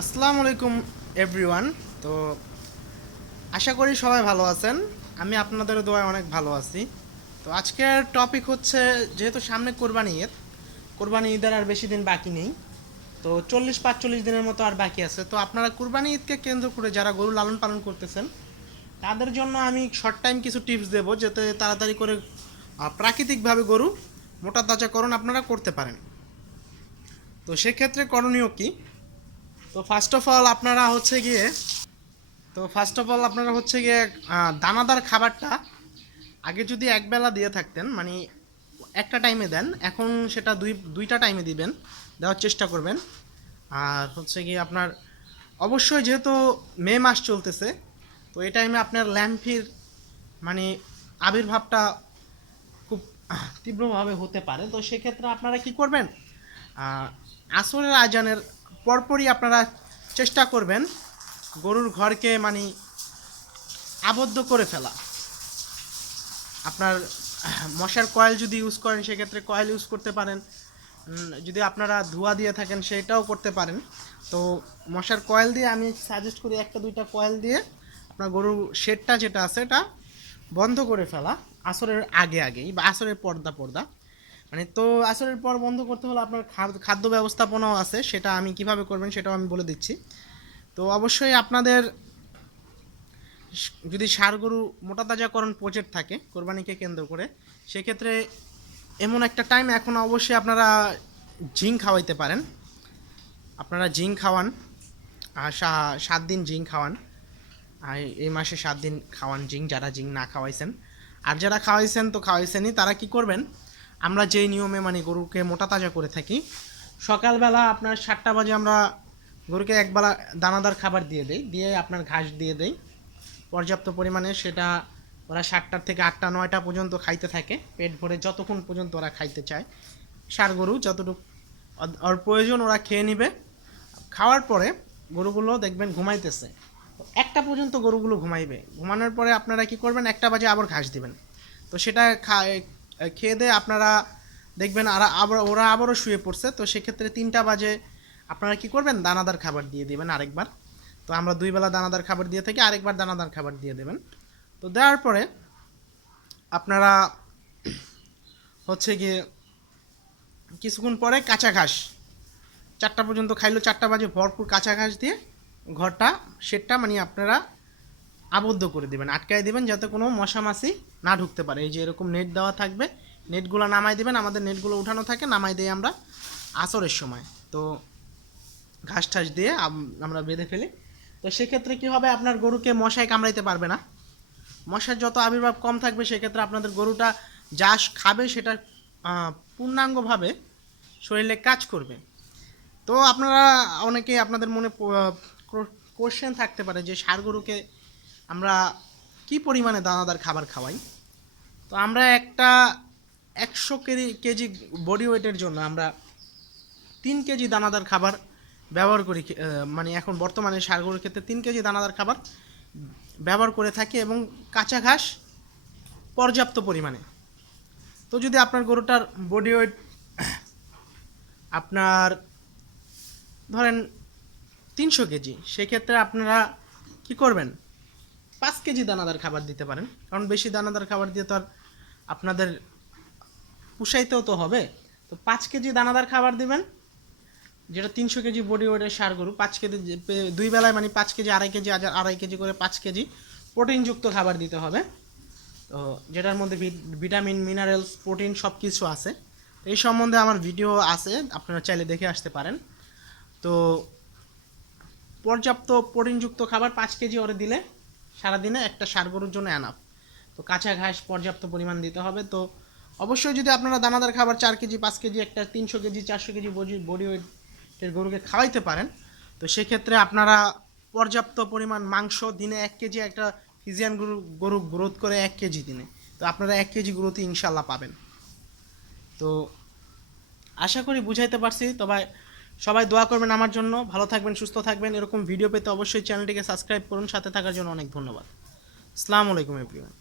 আসসালামু আলাইকুম এভরিওয়ান। তো আশা করি সবাই ভালো আছেন। আমি আপনাদের দোয়ায় অনেক ভালো আছি। তো আজকের টপিক হচ্ছে, যেহেতু সামনে কোরবানি ঈদের আর বেশি দিন বাকি নেই। তো 40-45 দিনের মতো আর বাকি আছে। তো আপনারা কোরবানি ঈদকে কেন্দ্র করে যারা গরু লালন পালন করতেছেন, তাদের জন্য আমি শর্ট টাইম কিছু টিপস দেবো, যাতে তাড়াতাড়ি করে প্রাকৃতিকভাবে গরু মোটা তাজাকরণ আপনারা করতে পারেন। তো সেক্ষেত্রে করণীয় কি? তো ফার্স্ট অফ অল আপনারা হচ্ছে গিয়ে দানাদার খাবারটা আগে যদি একবেলা দিয়ে থাকতেন, মানে একটা টাইমে দেন, এখন সেটা দুইটা টাইমে দিবেন, দেওয়ার চেষ্টা করবেন। আর হচ্ছে গিয়ে আপনার অবশ্যই, যেহেতু মে মাস চলতেছে, তো এই টাইমে আপনার ল্যাম্পির মানে আবির্ভাবটা খুব তীব্রভাবে হতে পারে। তো সেক্ষেত্রে আপনারা কি করবেন, আসরের আজানের পরপরই আপনারা চেষ্টা করবেন গরুর ঘরকে মানে আবদ্ধ করে ফেলা। আপনার মশার কয়েল যদি ইউজ করেন, সেক্ষেত্রে কয়েল ইউজ করতে পারেন। যদি আপনারা ধোঁয়া দিয়ে থাকেন, সেটাও করতে পারেন। তো মশার কয়েল দিয়ে আমি সাজেস্ট করি, একটা দুইটা কয়েল দিয়ে আপনার গরুর শেডটা যেটা আছে এটা বন্ধ করে ফেলা আসরের আগেই, বা আসরের পর্দা মানে। তো আসরের পর বন্ধ করতে হলে আপনার খাদ্য ব্যবস্থাপনাও আছে, সেটা আমি কিভাবে করবেন সেটাও আমি বলে দিচ্ছি। তো অবশ্যই আপনাদের যদি ষাঁড় গরু মোটা তাজাকরণ প্রজেক্ট থাকে কোরবানিকে কেন্দ্র করে, সেক্ষেত্রে এমন একটা টাইম এখন অবশ্যই আপনারা জিঙ্ক খাওয়াইতে পারেন। আপনারা জিঙ্ক খাওয়ান, আর 7 দিন জিঙ্ক খাওয়ান। আর এই মাসে 7 দিন খাওয়ান জিঙ্ক, যারা জিঙ্ক না খাওয়াইছেন। আর যারা খাওয়াইছেন তো খাওয়াইছেনই, তারা কি করবেন, আমরা যেই নিয়মে মানে গরুকে মোটা তাজা করে থাকি, সকালবেলা আপনার 7টা বাজে আমরা গরুকে একবেলা দানাদার খাবার দিয়ে আপনার ঘাস দিয়ে দেই পর্যাপ্ত পরিমাণে। সেটা ওরা 7টা থেকে 8টা 9টা পর্যন্ত খাইতে থাকে, পেট ভরে যতক্ষণ পর্যন্ত ওরা খাইতে চায়। ষাঁড় গরু যতটুকু ওর প্রয়োজন ওরা খেয়ে নেবে। খাওয়ার পরে গরুগুলো দেখবেন ঘুমাইতেছে, 1টা পর্যন্ত গরুগুলো ঘুমাইবে। ঘুমানোর পরে আপনারা কি করবেন, 1টা বাজে আবার ঘাস দিবেন। তো সেটা খেয়ে দিয়ে আপনারা দেখবেন আর ওরা আবারও শুয়ে পড়ছে। তো সেক্ষেত্রে 3টা বাজে আপনারা কি করবেন, দানাদার খাবার দিয়ে দেবেন আরেকবার। তো আমরা 2 বেলা দানাদার খাবার দিয়ে থাকি, আরেকবার দানাদার খাবার দিয়ে দেবেন। তো দেওয়ার পরে আপনারা হচ্ছে গিয়ে কিছুক্ষণ পরে কাঁচা ঘাস, 4টা পর্যন্ত খাইলো, 4টা বাজে ভরপুর কাঁচা ঘাস দিয়ে ঘরটা শেডটা মানে আপনারা আবদ্ধ করে দেবেন, আটকায় দেবেন, যাতে কোনো মশা মাছি না ঢুকতে পারে। এই যে এরকম নেট দেওয়া থাকবে, নেটগুলো নামাই দেবেন। আমাদের নেটগুলো উঠানো থাকে, নামাই দিই আমরা আসরের সময়। তো ঘাস ঠাস দিয়ে আমরা বেঁধে ফেলি। তো সেক্ষেত্রে কী হবে, আপনার গরুকে মশায় কামড়াইতে পারবে না। মশার যত আবির্ভাব কম থাকবে, সেক্ষেত্রে আপনাদের গরুটা যা খাবে সেটা পূর্ণাঙ্গভাবে শরীরে কাজ করবে। তো আপনারা অনেকে আপনাদের মনে কোশ্চেন থাকতে পারে যে ষাঁড় গরুকে আমরা কি পরিমাণে দানাদার খাবার খাওয়াই। তো আমরা একটা 100 কেজি বডি ওয়েটের জন্য আমরা 3 কেজি দানাদার খাবার ব্যবহার করি। মানে এখন বর্তমানে ষাঁড় গরুর ক্ষেত্রে 3 কেজি দানাদার খাবার ব্যবহার করে থাকি, এবং কাঁচা ঘাস পর্যাপ্ত পরিমাণে। তো যদি আপনার গরুটার বডি ওয়েট আপনার ধরেন 300 কেজি, সেক্ষেত্রে আপনারা কি করবেন, 5 কেজি দানাদার খাবার দিতে পারেন। কারণ বেশি দানাদার খাবার দিয়ে তো আর আপনাদের পুষাইতেও তো হবে। তো 5 কেজি দানাদার খাবার দিবেন, যেটা 300 কেজি বডি ওয়েটের ষাঁড় গরু। 5 কেজি 2 বেলায় মানে 5 কেজি, 2.5 কেজি, 2.5 কেজি করে 5 কেজি প্রোটিনযুক্ত খাবার দিতে হবে। তো যেটার মধ্যে ভিটামিন, মিনারেলস, প্রোটিন সব কিছু আছে। এই সম্বন্ধে আমার ভিডিও আছে, আপনারা চাইলে দেখে আসতে পারেন। তো পর্যাপ্ত প্রোটিনযুক্ত খাবার 5 কেজি ওরে দিলে সারাদিনে একটা ষাঁড় গরুর জন্য এনাফ। তো কাঁচা ঘাস পর্যাপ্ত পরিমাণ দিতে হবে। তো অবশ্যই যদি আপনারা দানাদার খাবার 4 কেজি, 5 কেজি, একটা 300 কেজি, 400 কেজি বডি ওয়েটের গরুকে খাওয়াইতে পারেন, তো সেক্ষেত্রে আপনারা পর্যাপ্ত পরিমাণ মাংস দিনে 1 কেজি, একটা ফিজিয়ান গরু গ্রোথ করে 1 কেজি দিনে। তো আপনারা 1 কেজি গ্রোথই ইনশাল্লাহ পাবেন। তো আশা করি বুঝাইতে পারছি। তবে সবাই দোয়া করবেন আমার জন্য। ভালো থাকবেন, সুস্থ থাকবেন। এরকম ভিডিও পেতে অবশ্যই চ্যানেলটিকে সাবস্ক্রাইব করুন। সাথে থাকার জন্য অনেক ধন্যবাদ। আসসালামু আলাইকুম এভরিওয়ান।